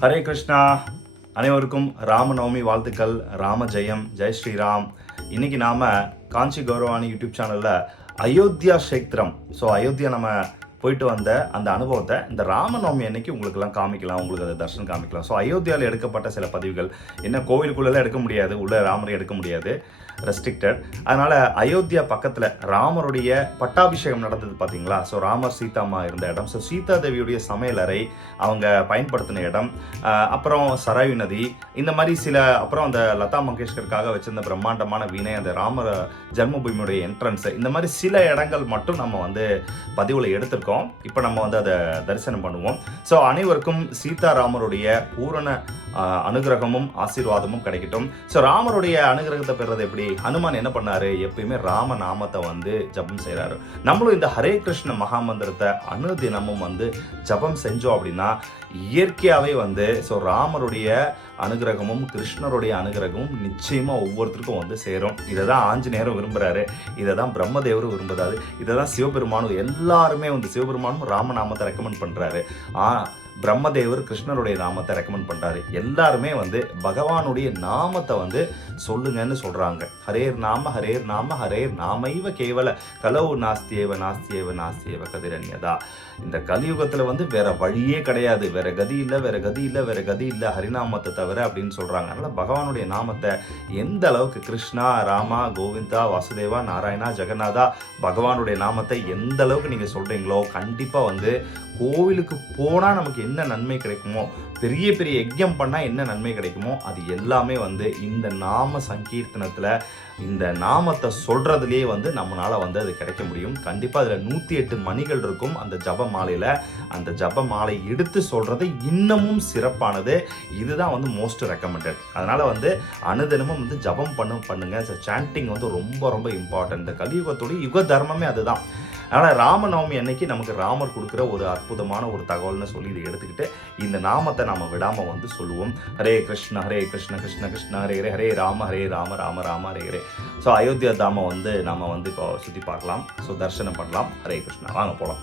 ஹரே கிருஷ்ணா. அனைவருக்கும் ராமநவமி வாழ்த்துக்கள். ராம ஜெயம், ஜெய் ஸ்ரீராம். இன்னைக்கு நாம காஞ்சி கௌரவாணி யூடியூப் சேனல்ல அயோத்தியா கஷேத்திரம், அயோத்தியா நம்ம போயிட்டு வந்த அந்த அனுபவத்தை இந்த ராமநவமி அன்னைக்கு உங்களுக்கெல்லாம் காமிக்கலாம், உங்களுக்கு அதை தர்ஷனம் காமிக்கலாம். அயோத்தியாவில் எடுக்கப்பட்ட சில பதிவுகள், என்ன கோவிலுக்குள்ளெல்லாம் எடுக்க முடியாது, உள்ள ராமரை எடுக்க முடியாது, ரெஸ்ட்ரிக்டட். அதனால அயோத்தியா பக்கத்தில் ராமருடைய பட்டாபிஷேகம் நடந்தது பார்த்தீங்களா. ராமர் சீதாமா இருந்த இடம், சீதா தேவியுடைய சமையலறை அவங்க பயன்படுத்தின இடம், அப்புறம் சராயு நதி, இந்த மாதிரி சில, அப்புறம் அந்த லதா மங்கேஷ்கருக்காக வச்சிருந்த பிரம்மாண்டமான வீணை, அந்த ராமர் ஜென்மபூமியுடைய என்ட்ரன்ஸ், இந்த மாதிரி சில இடங்கள் மட்டும் நம்ம பதிவில் எடுத்திருக்கோம். இப்போ நம்ம அதை தரிசனம் பண்ணுவோம். அனைவருக்கும் சீதாராமருடைய பூரண அனுகிரகமும் ஆசீர்வாதமும் கிடைக்கட்டும். ராமருடைய அனுகிரகத்தை பெறுறது எப்படி? ஹனுமான் என்ன பண்ணாரு? எப்பயுமே ராம நாமத்தை ஜபம் செய்யறாரு. நம்மளும் இந்த ஹரே கிருஷ்ண மகாமந்திரத்தை அனுதினமும் ஜபம் செஞ்சோம் அப்படின்னா இயற்கையாவே ராமருடைய அனுகிரகமும் கிருஷ்ணருடைய அனுகிரகமும் நிச்சயமா ஒவ்வொருத்தருக்கும் சேரும். இதை தான் ஆஞ்சநேயரும் விரும்புறாரு, இதை தான் பிரம்மதேவரும் விரும்புறாரு, இதை தான் சிவபெருமானும், எல்லாருமே சிவபெருமானும் ராமநாமத்தை ரெக்கமெண்ட் பண்றாரு. பிரம்மதேவர் கிருஷ்ணருடைய நாமத்தை ரெக்கமெண்ட் பண்றாரு. எல்லாருமே பகவானுடைய நாமத்தை சொல்லுங்கன்னு சொல்றாங்க. ஹரேர் நாம ஹரேர் நாம ஹரேர் நாமைவ கேவல கலவு நாஸ்தியேவ நாஸ்தியேவ நாஸ்தியேவ கதிரன்யதா. இந்த கலியுகத்துல வேற வழியே கிடையாது, வேற கதி இல்லை, வேற கதி இல்லை, வேற கதி இல்லை ஹரிநாமத்தை தவிர அப்படின்னு சொல்றாங்க. அதனால பகவானுடைய நாமத்தை எந்த அளவுக்கு கிருஷ்ணா, ராமா, கோவிந்தா, வாசுதேவா, நாராயணா, ஜெகநாதா, பகவானுடைய நாமத்தை எந்த அளவுக்கு நீங்க சொல்றீங்களோ கண்டிப்பா கோவிலுக்கு போனா நமக்கு என்ன நன்மை கிடைக்குமோ, பெரிய பெரிய யஜ்யம் பண்ணா என்ன நன்மை கிடைக்குமோ, அது எல்லாமே இந்த நாம சங்கீர்த்தனத்துல, இந்த நாமத்தை சொல்றதுலயே நம்மளால அது கிடைக்க முடியும். கண்டிப்பா அதுல 108 மணிகள் இருக்கும். அந்த ஜப மாலையில அந்த ஜப மாலை எடுத்து சொல்றது இன்னமும் சிறப்பானது. இதுதான் மோஸ்ட் ரெக்கமெண்டட். அதனால அனுதினமும் ஜபம் பண்ணுங்க. சாண்டிங் ரொம்ப ரொம்ப இம்பார்ட்டன்ட். இந்த கலியுகத்துடைய யுக தர்மமே அதுதான். அதனால ராமநவமி அன்னைக்கு நமக்கு ராமர் கொடுக்குற ஒரு அற்புதமான ஒரு தகவல்னு சொல்லி இதை எடுத்துக்கிட்டு இந்த நாமத்தை நாம விடாம சொல்லுவோம். ஹரே கிருஷ்ண கிருஷ்ண கிருஷ்ண ஹரே ஹரே, ஹரே ராம ராம ராம ஹரே ஹரே. அயோத்தியா தாம நாம இப்போ சுத்தி பார்க்கலாம், தரிசனம் பண்ணலாம். ஹரே கிருஷ்ணா, வாங்க போலாம்.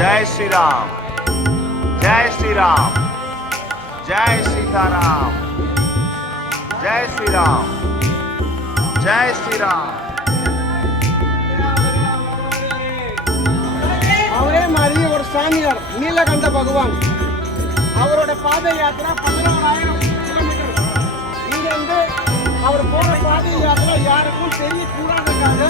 जय श्री राम, जय श्री राम, जय सीताराम, जय श्री राम, जय श्री राम. அவரே மாதிரி ஒரு சாமியார் நீலகண்ட பகவான், அவரோட பாத யாத்திரை 11,000 கிலோமீட்டர். இங்கிருந்து அவர் போற பாத யாத்திரை யாருக்கும் தெரியக்கூடாதுக்காக